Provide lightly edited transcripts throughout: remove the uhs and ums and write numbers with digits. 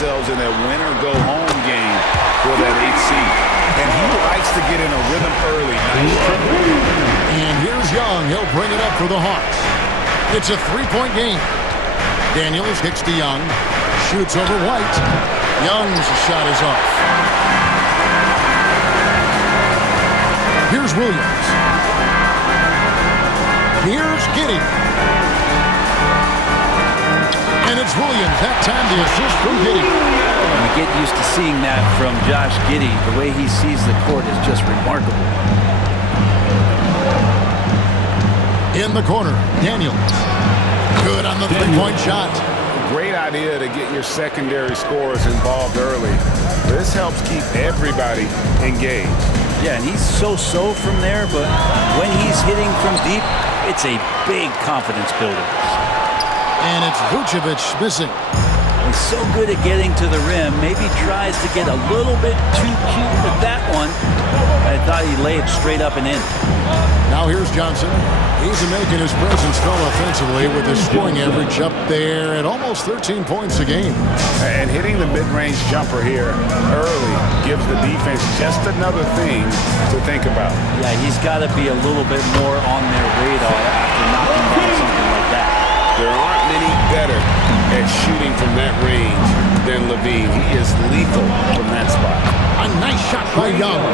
themselves in that win-or-go-home game for that 8th seed. And he likes to get in a rhythm early. Nice triple. And here's Young. He'll bring it up for the Hawks. It's a 3-point game. Daniels kicks to Young. Shoots over White. Young's shot is off. Here's Williams. Here's Giddey. And it's Williams. That time the assist from Giddey. You get used to seeing that from Josh Giddey. The way he sees the court is just remarkable. In the corner, Daniels. Good on the three-point shot. Great idea to get your secondary scorers involved early. This helps keep everybody engaged. Yeah, and he's so-so from there, but when he's hitting from deep, it's a big confidence builder. And it's Vucevic missing. He's so good at getting to the rim. Maybe tries to get a little bit too cute with that one. I thought he'd lay it straight up and in. Now here's Johnson. He's making his presence felt offensively with his scoring average up there at almost 13 points a game. And hitting the mid-range jumper here early gives the defense just another thing to think about. Yeah, he's got to be a little bit more on their radar after knocking down something like that. There aren't many better at shooting from that range than Levine. He is lethal from that spot. A nice shot by Young.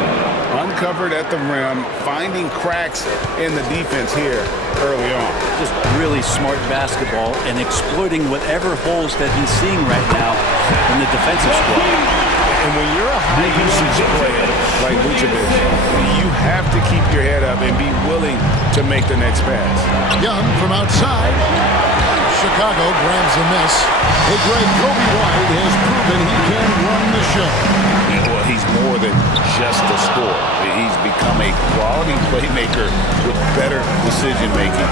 Uncovered at the rim, finding cracks in the defense here early on. Just really smart basketball and exploiting whatever holes that he's seeing right now in the defensive squad. And when you're a high-usage player like Vucevic, you have to keep your head up and be willing to make the next pass. Young from outside. Chicago grabs the miss. Big Ray Kobe White has proven he can run the show. Well, he's more than just a scorer. He's become a quality playmaker with better decision-making.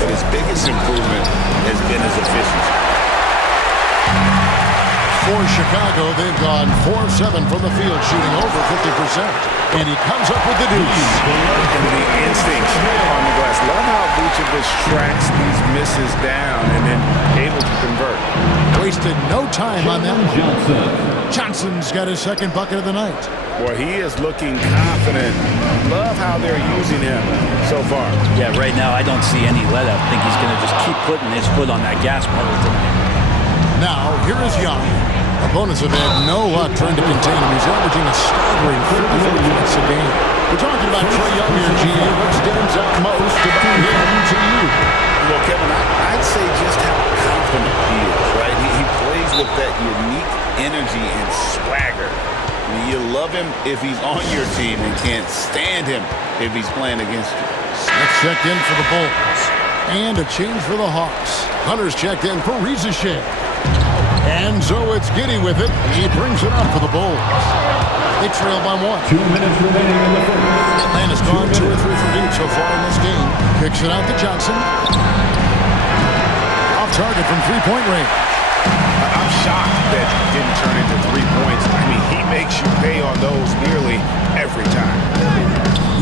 But his biggest improvement has been his efficiency. For Chicago, they've gone 4-7 from the field, shooting over 50%. And he comes up with the deuce. And the instincts on the glass. Love how Vucevic tracks these misses down and then able to convert. Wasted no time on that one. Johnson's got his second bucket of the night. Boy, he is looking confident. Love how they're using him so far. Yeah, right now I don't see any let-up. I think he's going to just keep putting his foot on that gas pedal tonight. Now, here is Young. Opponents have had no luck trying to contain him. He's averaging a staggering 34 points a game. We're talking about Trae Young here, G.A. What stands out most about him to you? Well, Kevin, I'd say just how confident he is, right? He plays with that unique energy and swagger. I mean, you love him if he's on your team and can't stand him if he's playing against you. Let's check in for the Bulls. And a change for the Hawks. Hunter's checked in for Rizachet. And so it's Giddey with it. He brings it up for the Bulls. They trail by 1. 2 minutes remaining in the first. Atlanta's gone 2 or 3 from deep so far in this game. Kicks it out to Johnson. Off target from three-point range. I'm shocked that it didn't turn into 3 points. I mean, he makes you pay on those nearly every time.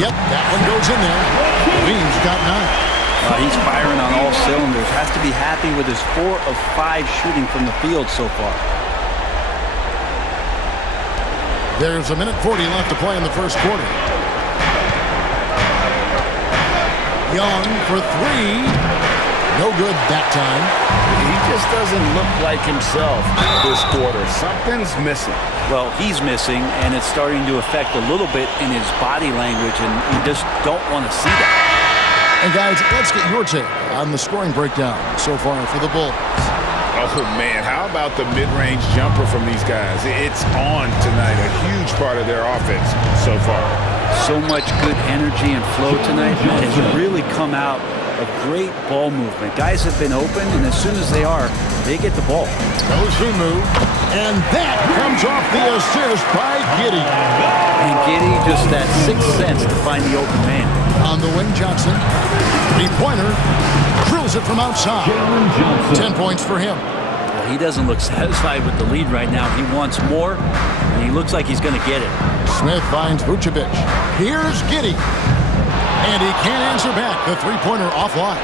Yep, that one goes in there. Levine's got 9. He's firing on all cylinders. Has to be happy with his 4 of 5 shooting from the field so far. There's a minute 40 left to play in the first quarter. Young for 3. No good that time. He just doesn't look like himself this quarter. Something's missing. Well, he's missing, and it's starting to affect a little bit in his body language, and you just don't want to see that. And guys, let's get your take on the scoring breakdown so far for the Bulls. Oh, man, how about the mid-range jumper from these guys? It's on tonight, a huge part of their offense so far. So much good energy and flow tonight. It has really come out of great ball movement. Guys have been open, and as soon as they are, they get the ball. Goes Fumu, and that comes off the assist by Giddey. And Giddey just that sixth sense to find the open man. On the wing, Johnson. Three-pointer. Drills it from outside. 10 points for him. Well, he doesn't look satisfied with the lead right now. He wants more, and he looks like he's going to get it. Smith finds Vucevic. Here's Giddey. And he can't answer back. The three-pointer offline.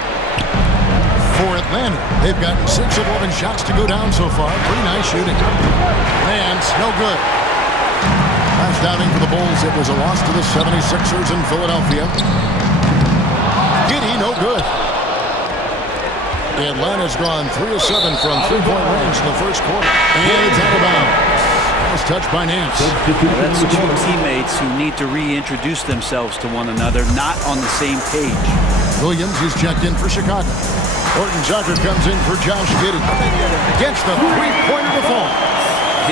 For Atlanta, they've gotten 6 of 11 shots to go down so far. Pretty nice shooting. No good. Last outing for the Bulls, it was a loss to the 76ers in Philadelphia. Giddy, no good. Atlanta's gone 3 of 7 from three-point range in the first quarter. And it's out of bounds. Was touched by Nance. That's two teammates who need to reintroduce themselves to one another, not on the same page. Williams is checked in for Chicago. Horton Tucker comes in for Josh Giddey. Against the three-pointer to fall.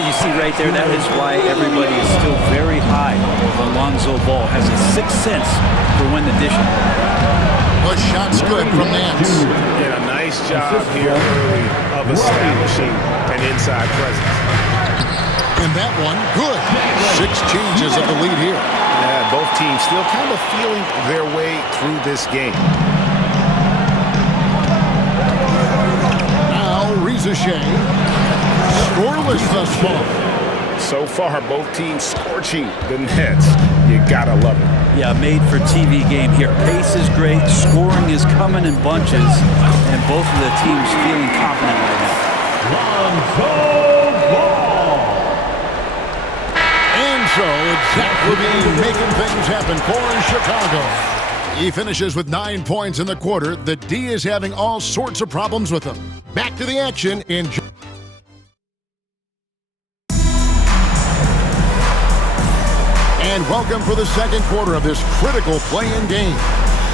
You see right there, that is why everybody is still very high on Lonzo Ball. Has a sixth sense for when the dishing. The shot's good from Nance. Did a nice job here early of establishing an inside presence. And that one, good. 6 changes of the lead here. Yeah, both teams still kind of feeling their way through this game. Now, Reza Shea. Scoreless thus far. So far, both teams scorching the Nets. You gotta love it. Yeah, made for TV game here. Pace is great. Scoring is coming in bunches. And both of the teams feeling confident right now. So, Zach LaVine making things happen for Chicago. He finishes with 9 points in the quarter. The D is having all sorts of problems with him. Back to the action in... And welcome for the second quarter of this critical play-in game.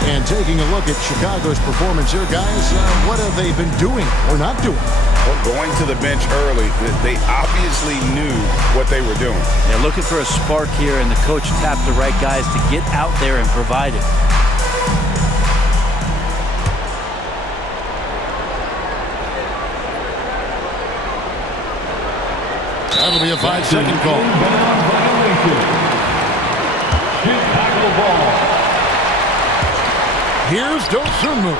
And taking a look at Chicago's performance here, guys, what have they been doing or not doing? Well, going to the bench early, they obviously knew what they were doing. They're looking for a spark here, and the coach tapped the right guys to get out there and provide it. That'll be a 5-second call. Chicago ball. Here's Dosunmu.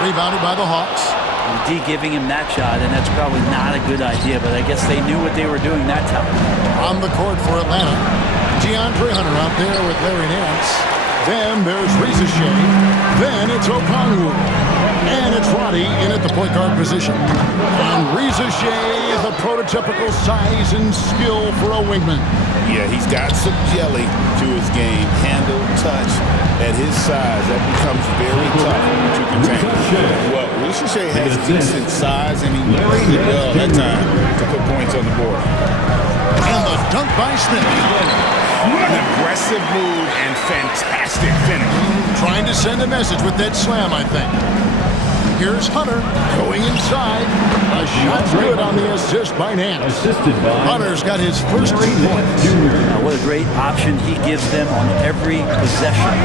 Rebounded by the Hawks. D giving him that shot, and that's probably not a good idea, but I guess they knew what they were doing that time. On the court for Atlanta, DeAndre Hunter out there with Larry Nance. Then there's Reza Shea. Then it's Okongwu. And it's Roddy in at the point guard position. And Reza Shea is a prototypical size and skill for a wingman. Yeah, he's got some jelly to his game. Handle, touch. At his size, that becomes very tough to contain. Well, Reza Shea has decent size, and he played well that time to put points on the board. And the dunk by Smith. An aggressive move and fantastic finish. Trying to send a message with that slam, I think. Here's Hunter going inside. A shot's good on the assist by Nance. Hunter's got his first 3 points. What a great option he gives them on every possession.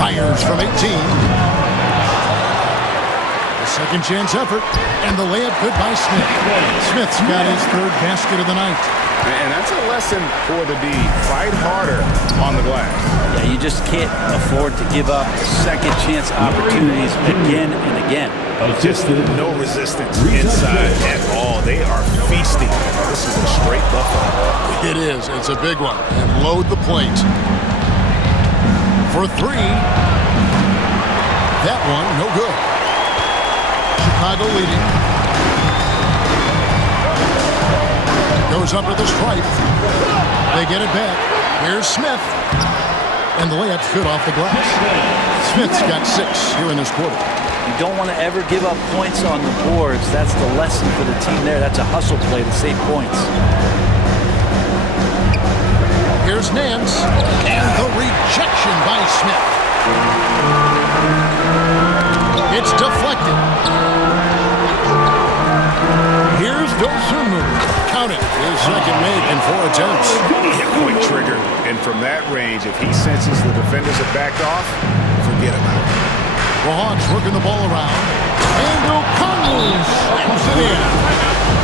Fires from 18. A second chance effort. And the layup good by Smith. Smith's got his 3rd basket of the night. And that's a lesson for the D. Fight harder on the glass. Yeah, you just can't afford to give up second chance opportunities again and again. Just no resistance inside at all. They are feasting. This is a straight buffet. It is. It's a big one. And load the plate. For 3. That one, no good. Chicago leading. Goes up to the stripe. They get it back. Here's Smith. And the layup's good off the glass. Smith's got 6 here in this quarter. You don't want to ever give up points on the boards. That's the lesson for the team there. That's a hustle play to save points. Here's Nance. And the rejection by Smith. It's deflected. Here's Dosunmu. Count it. His second make in 4 attempts. Quick trigger. And from that range, if he senses the defenders have backed off, forget about it. The Hawks working the ball around. And Okongwu slams it in.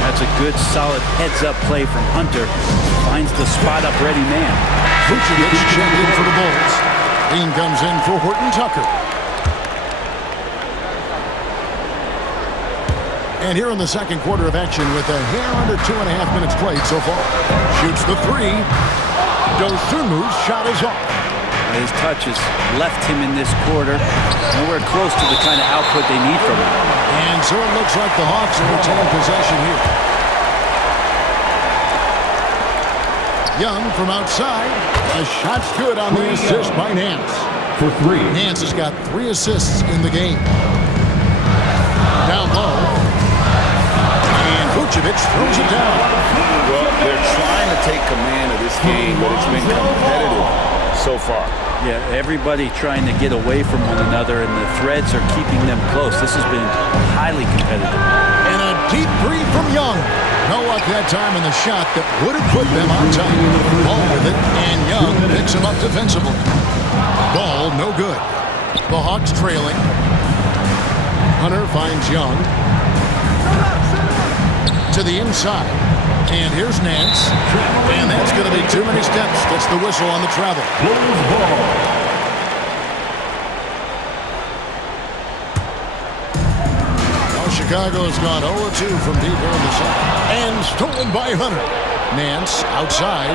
That's a good, solid heads-up play from Hunter. Finds the spot-up ready man. Vucevic checked in for the Bulls. Dean comes in for Horton Tucker. And here in the second quarter of action with a hair under 2.5 minutes played so far. Shoots the 3. Dosunmu's shot is off. His touch has left him in this quarter. Nowhere close to the kind of output they need from him. And so it looks like the Hawks will retain possession here. Young from outside. A shot's good on the assist by Nance. For 3. Nance has got 3 assists in the game. Down low. And Vucevic throws it down. Well, they're trying to take command of this game, but it's been competitive so far. Yeah, everybody trying to get away from one another, and the threads are keeping them close. This has been highly competitive. And a deep three from Young. No luck that time in the shot that would have put them on top. Ball with it, and Young picks him up defensively. Ball no good. The Hawks trailing. Hunter finds Young. To the inside. And here's Nance. And that's going to be too many steps. Gets the whistle on the travel. Bulls ball. Well, Chicago's gone 0-2 from deep here in the second. And stolen by Hunter. Nance outside.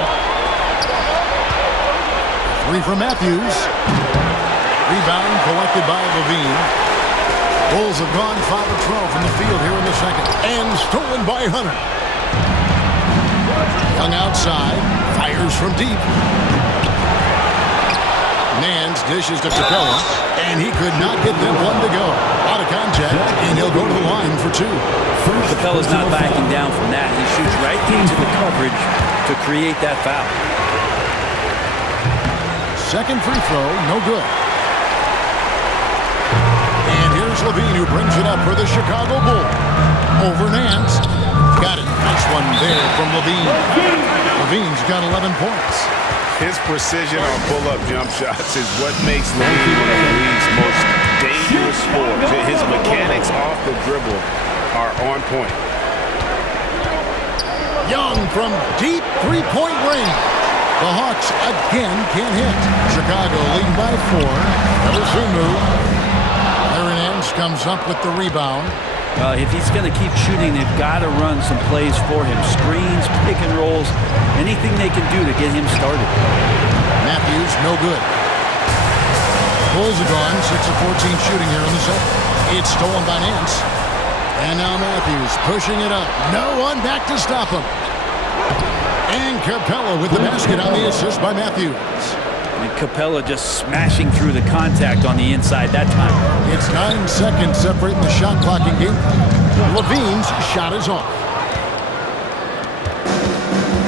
3 from Matthews. Rebound collected by Levine. Bulls have gone 5 of 12 from the field here in the second. And stolen by Hunter. Young outside, fires from deep. Nance dishes to Capella, and he could not get them one to go. Out of contact, and he'll go to the line for 2. Capella's not backing down from that. He shoots right into the coverage to create that foul. Second free throw, no good. And here's Levine, who brings it up for the Chicago Bulls. Over Nance. Got it. Nice one there from Levine. Levine's got 11 points. His precision on pull-up jump shots is what makes Levine one of the league's most dangerous scorers. His mechanics off the dribble are on point. Young from deep three-point range. The Hawks again can't hit. Chicago leading by 4. Dosunmu. Larry Nance comes up with the rebound. If he's going to keep shooting, they've got to run some plays for him. Screens, pick and rolls, anything they can do to get him started. Matthews, no good. Bulls are gone, 6 of 14 shooting here in the second. It's stolen by Nance. And now Matthews pushing it up. No one back to stop him. And Capella with the basket on the assist by Matthews. And Capella just smashing through the contact on the inside that time. It's 9 seconds separating the shot clock in game. Levine's shot is off.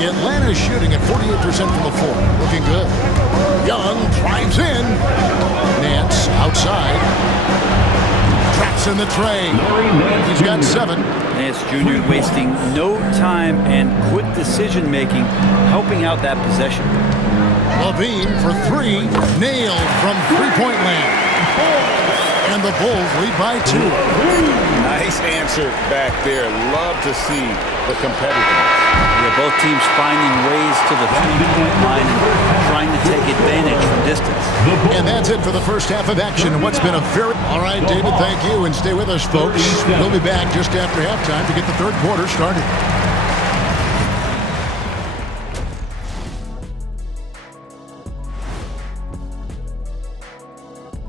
Atlanta's shooting at 48% from the floor. Looking good. Young drives in. Nance outside. Traps in the tray. He's got 7. Nance Jr. wasting no time and quick decision-making, helping out that possession. Levine for 3. Nailed from three-point land. And the Bulls lead by 2. Nice answer back there. Love to see the competitiveness. Yeah, both teams finding ways to the three-point line and trying to take advantage from distance. And that's it for the first half of action in what's been a very... All right, David, thank you. And stay with us, folks. We'll be back just after halftime to get the third quarter started.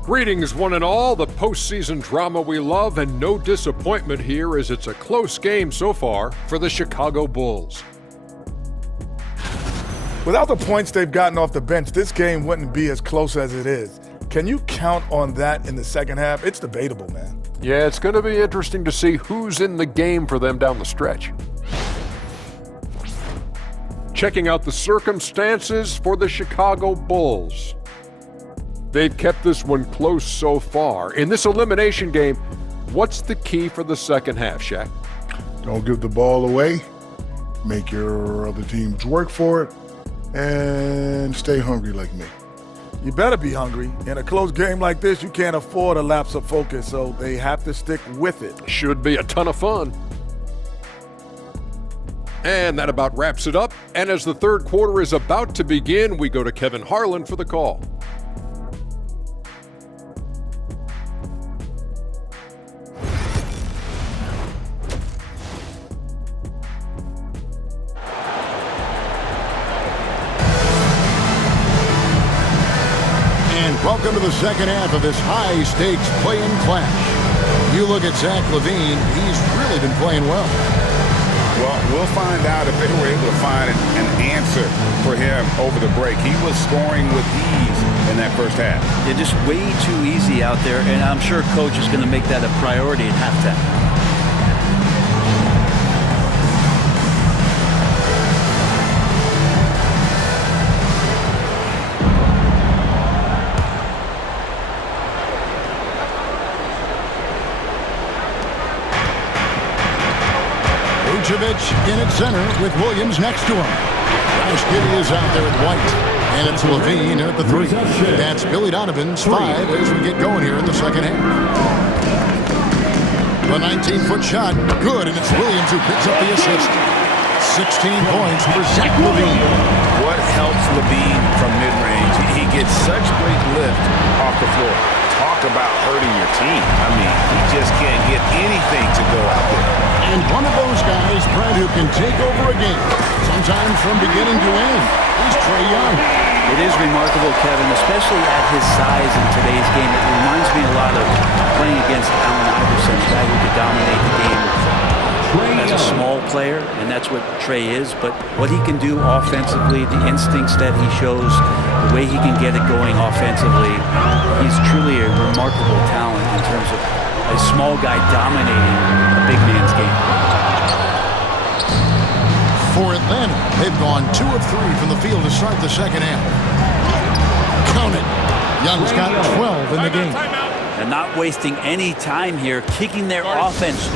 Greetings, one and all. The postseason drama we love, and no disappointment here as it's a close game so far for the Chicago Bulls. Without the points they've gotten off the bench, this game wouldn't be as close as it is. Can you count on that in the second half? It's debatable, man. Yeah, it's going to be interesting to see who's in the game for them down the stretch. Checking out the circumstances for the Chicago Bulls. They've kept this one close so far. In this elimination game, what's the key for the second half, Shaq? Don't give the ball away. Make your other teams work for it. And stay hungry like me. You better be hungry. In a close game like this, you can't afford a lapse of focus, so they have to stick with it. Should be a ton of fun. And that about wraps it up. And as the third quarter is about to begin, we go to Kevin Harlan for the call. Welcome to the second half of this high-stakes play-in clash. You look at Zach LaVine, he's really been playing well. Well, we'll find out if they were able to find an answer for him over the break. He was scoring with ease in that first half. They're just way too easy out there, and I'm sure coach is going to make that a priority at halftime. In at center with Williams next to him. Josh Giddey is out there at White. And it's Levine at the 3. That's Billy Donovan's 5 as we get going here in the second half. The 19-foot shot, good, and it's Williams who picks up the assist. 16 points for Zach Levine. What helps Levine from mid-range? He gets such great lift off the floor. Talk about hurting your team. I mean, he just can't get anything to go out there. And one of those guys, Brent, who can take over a game, sometimes from beginning to end, is Trae Young. It is remarkable, Kevin, especially at his size in today's game. It reminds me a lot of playing against Allen Iverson, a guy who could dominate the game as a small player, and that's what Trae is. But what he can do offensively, the instincts that he shows, the way he can get it going offensively, he's truly a remarkable talent in terms of a small guy dominating a big man's game. For Atlanta, they've gone 2 of 3 from the field to start the second half. Count it. Young's got 12 in the game. And not wasting any time here, kicking their offense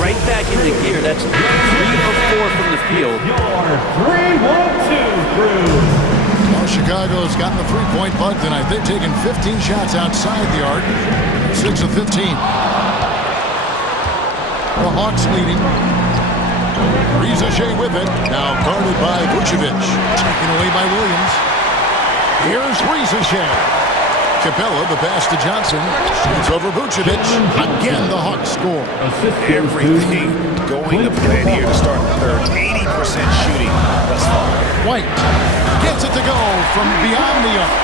right back into gear. That's 3 of 4 from the field. Well, Chicago's gotten the three-point putt tonight. They've taken 15 shots outside the arc, 6 of 15. The Hawks leading. Reza Shea with it. Now guarded by Vucevic. Taken away by Williams. Here's Reza Shea. Capella, the pass to Johnson. Shoots over Vucevic. Again, the Hawks score. Everything going to plan here to start the third. 80% shooting thus far. White gets it to go from beyond the arc.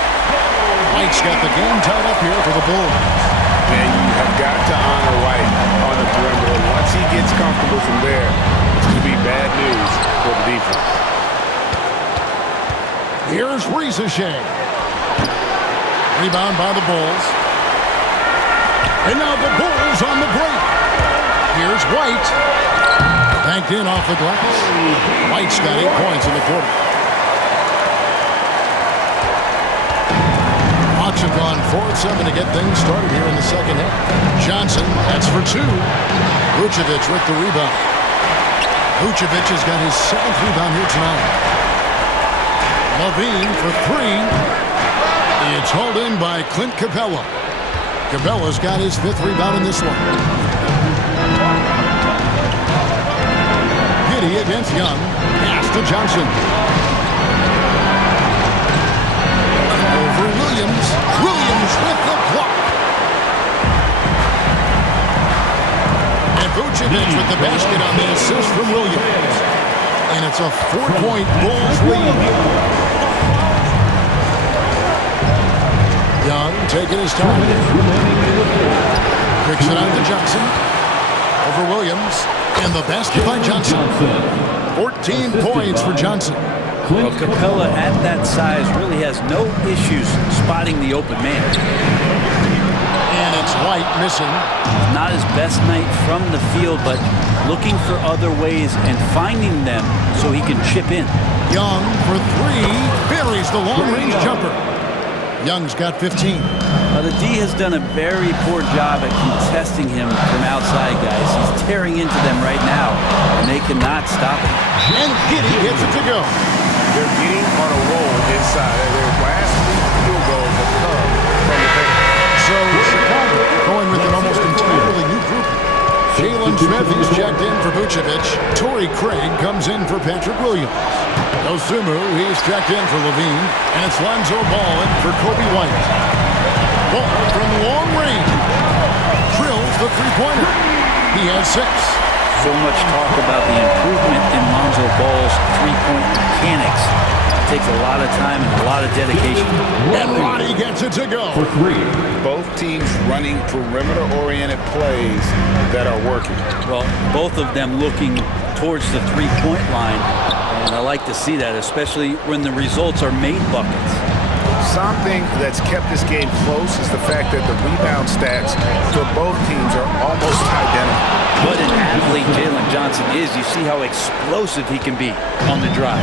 White's got the game tied up here for the Bulls. And you have got to honor White on the perimeter. Once he gets comfortable from there, it's going to be bad news for the defense. Here's Reza Shea. Rebound by the Bulls. And now the Bulls on the break. Here's White. Banked in off the glass. White's got 8 points in the quarter. Hawks have gone 4 of 7 to get things started here in the second half. Johnson, that's for 2. Vucevic with the rebound. Vucevic has got his 7th rebound here tonight. Levine for 3. It's hauled in by Clint Capella. Capella's got his 5th rebound in this one. Giddey against Young. Pass to Johnson. Over Williams. Williams with the block. And Vucevic with the basket on the assist from Williams. And it's a 4-point Bulls lead. Young taking his time. Kicks it out to Johnson. Over Williams. And the basket by Johnson. 14 points for Johnson. Well, Capella at that size really has no issues spotting the open man. And it's White missing. Not his best night from the field, but looking for other ways and finding them so he can chip in. Young for 3. Buries the long-range jumper. Young's got 15. The D has done a very poor job at contesting him from outside, guys. He's tearing into them right now, and they cannot stop him. And Giddey gets it to go. They're getting on a roll inside. Their last 3 field goals have come from the paint. So Chicago going with an almost entirely new group. Jalen Smith, he's checked in for Vucevic. Torrey Craig comes in for Patrick Williams. Osumu, he's checked in for Levine. And it's Lonzo Ball in for Kobe White. Ball from long range. Drills the three-pointer. He has 6. So much talk about the improvement in Lonzo Ball's three-point mechanics. It takes a lot of time and a lot of dedication. And Roddy gets it to go. For 3. Both teams running perimeter-oriented plays that are working. Well, both of them looking towards the three-point line. And I like to see that, especially when the results are made buckets. Something that's kept this game close is the fact that the rebound stats for both teams are almost identical. What an athlete Jalen Johnson is. You see how explosive he can be on the drive.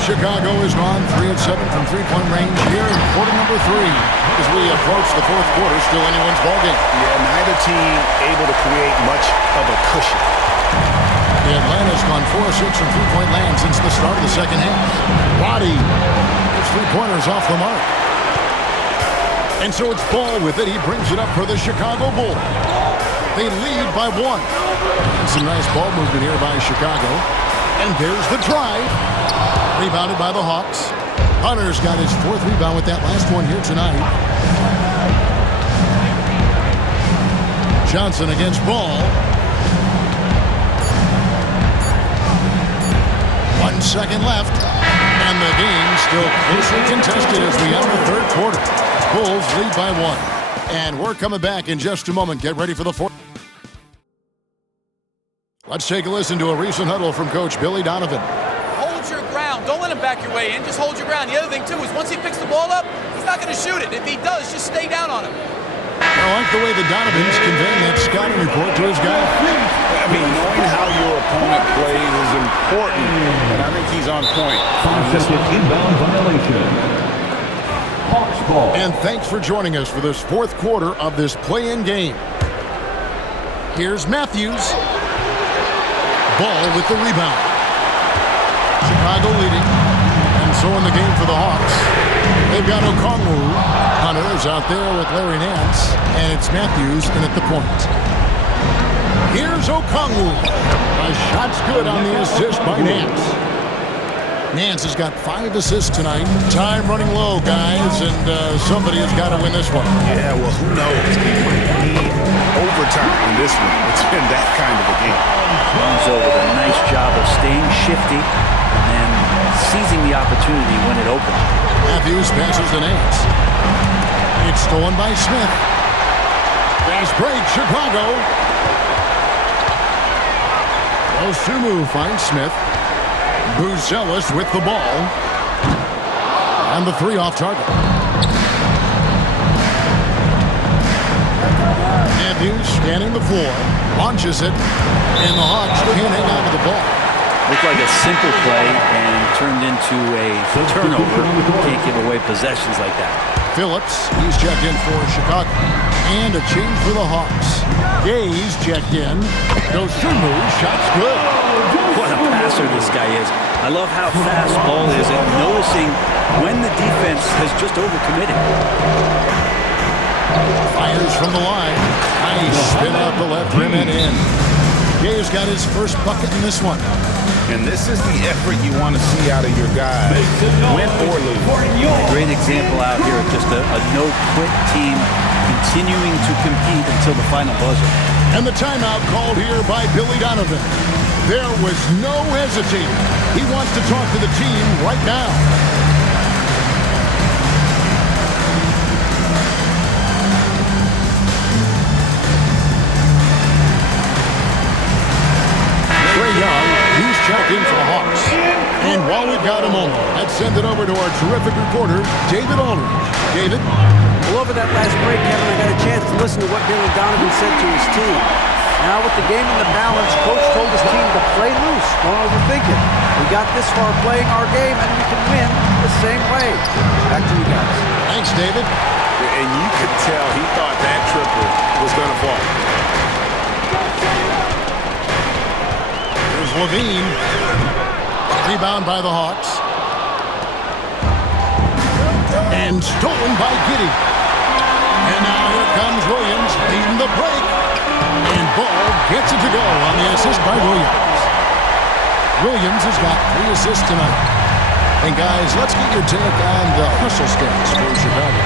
Chicago is gone 3 of 7 from three-point range here in quarter number 3. As we approach the fourth quarter, still anyone's ballgame. Yeah, neither team able to create much of a cushion. Atlanta's gone 4 of 6 from three-point land since the start of the second half. Roddy, his three-pointers off the mark. And so it's Ball with it. He brings it up for the Chicago Bulls. They lead by 1. Some nice ball movement here by Chicago. And there's the drive. Rebounded by the Hawks. Hunter's got his 4th rebound with that last one here tonight. Johnson against Ball. 1 second left. And the game still closely contested as we enter the third quarter. Bulls lead by 1. And we're coming back in just a moment. Get ready for the fourth. Let's take a listen to a recent huddle from Coach Billy Donovan. Hold your ground. Don't let him back your way in. Just hold your ground. The other thing, too, is once he picks the ball up, he's not going to shoot it. If he does, just stay down on him. I like the way the Donovan's conveying that scouting report to his guy. I mean, knowing how your opponent plays is important, and I think he's on point. Offensive inbound violation. Hawks ball. And thanks for joining us for this fourth quarter of this play-in game. Here's Matthews. Ball with the rebound. Chicago leading. And so in the game for the Hawks, they've got Okongwu. Hunter is out there with Larry Nance. And it's Matthews in at the point. Here's Okongwu. A shot's good on the assist by Nance. Nance has got 5 assists tonight. Time running low, guys, and somebody has got to win this one. Yeah, well, who knows? He need overtime in this one. It's been that kind of a game. Lonzo with a nice job of staying shifty and then seizing the opportunity when it opens. Matthews passes to Nance. It's stolen by Smith. Fast break, Chicago. Osumu finds Smith. Buzelis with the ball. And the 3 off target. Matthews scanning the floor. Launches it. And the Hawks can't hang on to the ball. Looked like a simple play and turned into a turnover. Can't give away possessions like that. Phillips, he's checked in for Chicago. And a change for the Hawks. Gaze checked in. Dosunmu, shot's good. What a passer this guy is. I love how fast Ball is at noticing when the defense has just overcommitted. Fires from the line. Nice spin out the left rim and in. Gaze got his first bucket in this one. And this is the effort you want to see out of your guys, win or lose. Great example out here of just a no-quit team continuing to compete until the final buzzer. And the timeout called here by Billy Donovan. There was no hesitating. He wants to talk to the team right now. Trey Young, he's checked in for the Hawks. And while we've got a moment, let's send it over to our terrific reporter, David Aldridge. David? Well, over that last break, Kevin, I got a chance to listen to what Billy Donovan said to his team. Now, with the game in the balance, Coach told his team to play loose, don't overthink it. We got this far playing our game, and we can win the same way. Back to you guys. Thanks, David. And you could tell he thought that triple was going to fall. Here's Levine. Rebound by the Hawks. And stolen by Giddey. And now here comes Williams leading the break. And Ball gets it to go on the assist by Williams. Williams has got 3 assists tonight. And guys, let's get your take on the hustle stats for Chicago.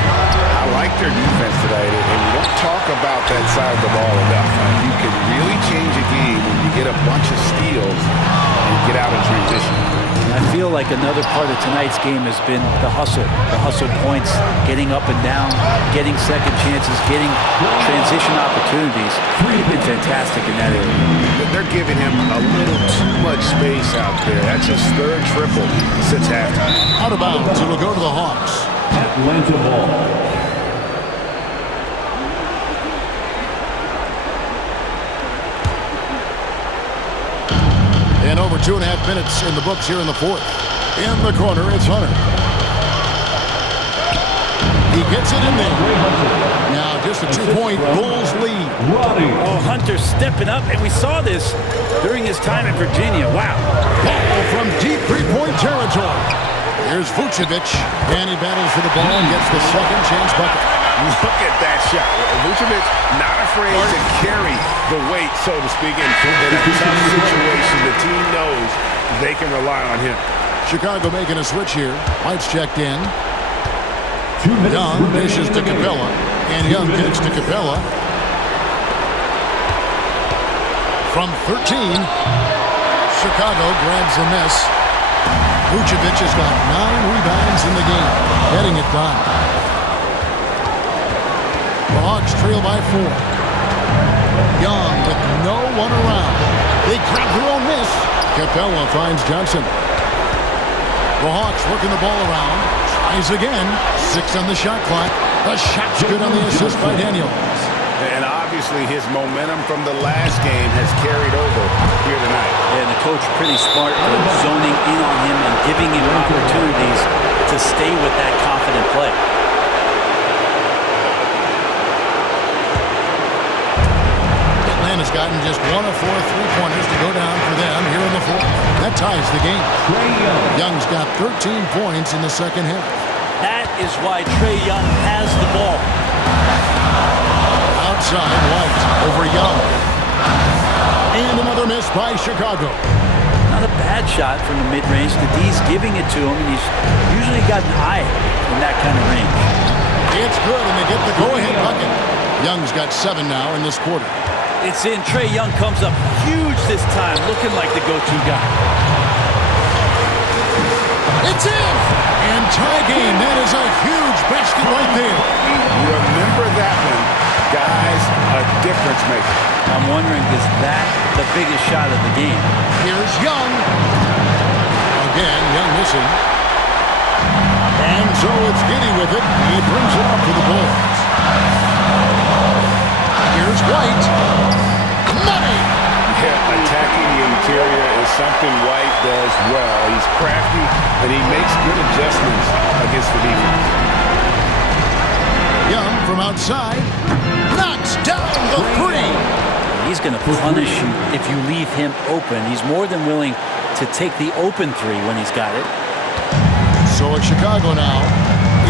I like their defense today, and we don't talk about that side of the ball enough. You can really change a game when you get a bunch of steals and get out of transition. I feel feel like another part of tonight's game has been the hustle points, getting up and down, getting second chances, getting transition opportunities. They've been fantastic in that area. They're giving him a little too much space out there. That's his third triple since halftime. Out of bounds. It'll go to the Hawks. Atlanta ball. And over 2.5 minutes in the books here in the fourth. In the corner, it's Hunter. He gets it in there. Now just a 2-point Bulls lead. Oh, Hunter stepping up, and we saw this during his time in Virginia. Wow. Ball from deep three-point territory. Here's Vucevic, and he battles for the ball and gets the second chance bucket. Look at that shot. Vucevic not afraid to carry the weight, so to speak, in a tough situation. The team knows they can rely on him. Chicago making a switch here. White's checked in. Young dishes to Capella, and Young kicks to Capella. From 13, Chicago grabs the miss. Vucevic has got 9 rebounds in the game, getting it done. The Hawks trail by 4. Young with no one around. They grab their own miss. Capella finds Johnson. The Hawks working the ball around. Tries again. 6 on the shot clock. The shot's good on the assist by Daniels. And obviously his momentum from the last game has carried over here tonight. And the coach pretty smart for zoning in on him and giving him opportunities to stay with that confident play. Atlanta's gotten just 1 of 4 3-pointers to go down for them here in the fourth. That ties the game. Young's got 13 points in the second half. That is why Trae Young has the ball. Outside, White over Young. And another miss by Chicago. Not a bad shot from the mid-range. The D's giving it to him, and he's usually got an eye in that kind of range. It's good, and they get the go-ahead bucket. Young's got 7 now in this quarter. It's in. Trae Young comes up huge this time, looking like the go-to guy. It's in! And tie game. That is a huge basket right there. Remember that one. Guys, a difference maker. I'm wondering, is that the biggest shot of the game? Here's Young. Again, Young missing. And so it's Giddey with it. He brings it up for the Bulls. Here's White. Money! Yeah, attacking the interior is something White does well. He's crafty, and he makes good adjustments against the defense. Young from outside. Knocks down the 3. He's going to punish you if you leave him open. He's more than willing to take the open 3 when he's got it. So at Chicago now,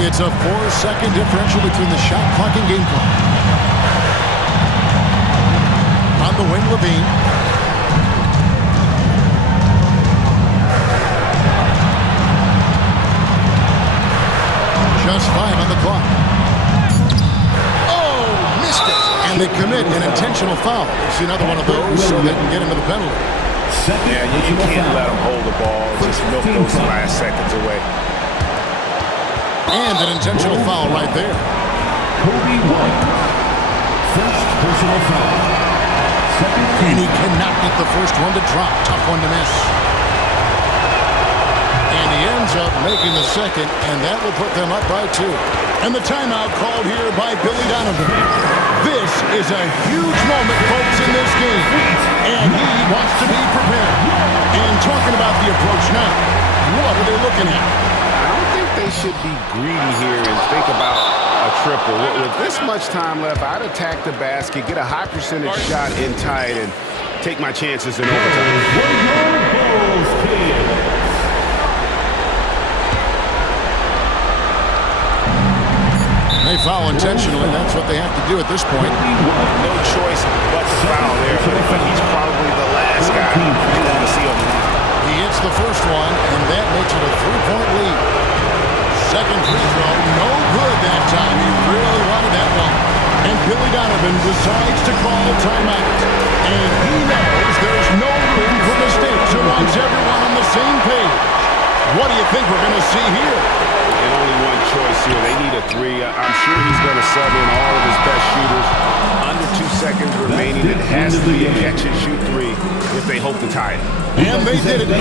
it's a 4-second differential between the shot clock and game clock. On the wing, Levine. Just 5 on the clock. Oh, missed it. And they commit an intentional foul. See another one of those so they can get into the penalty. Yeah, you can't let them hold the ball. Just milk those last seconds away. And an intentional foul right there. Kobe White. First personal foul. And he cannot get the first one to drop. Tough one to miss. And he ends up making the second, and that will put them up by 2. And the timeout called here by Billy Donovan. This is a huge moment, folks, in this game. And he wants to be prepared. And talking about the approach now, what are they looking at? I don't think they should be greedy here and think about a triple. With this much time left, I'd attack the basket, get a high percentage shot in tight, and take my chances in overtime. They foul intentionally. That's what they have to do at this point. No choice but to foul there, but he's probably the last guy you want to see on the line. He hits the first one, and that makes it a 3-point lead. Second free throw, no good that time. He really wanted that one. And Billy Donovan decides to call a timeout. And he knows there's no room for mistakes. He wants everyone on the same page. What do you think we're going to see here? And only one choice here. They need a three. I'm sure he's going to sub in all of his best shooters. Under 2 seconds remaining. It has to be a catch-and-shoot three if they hope to tie it. And they did it.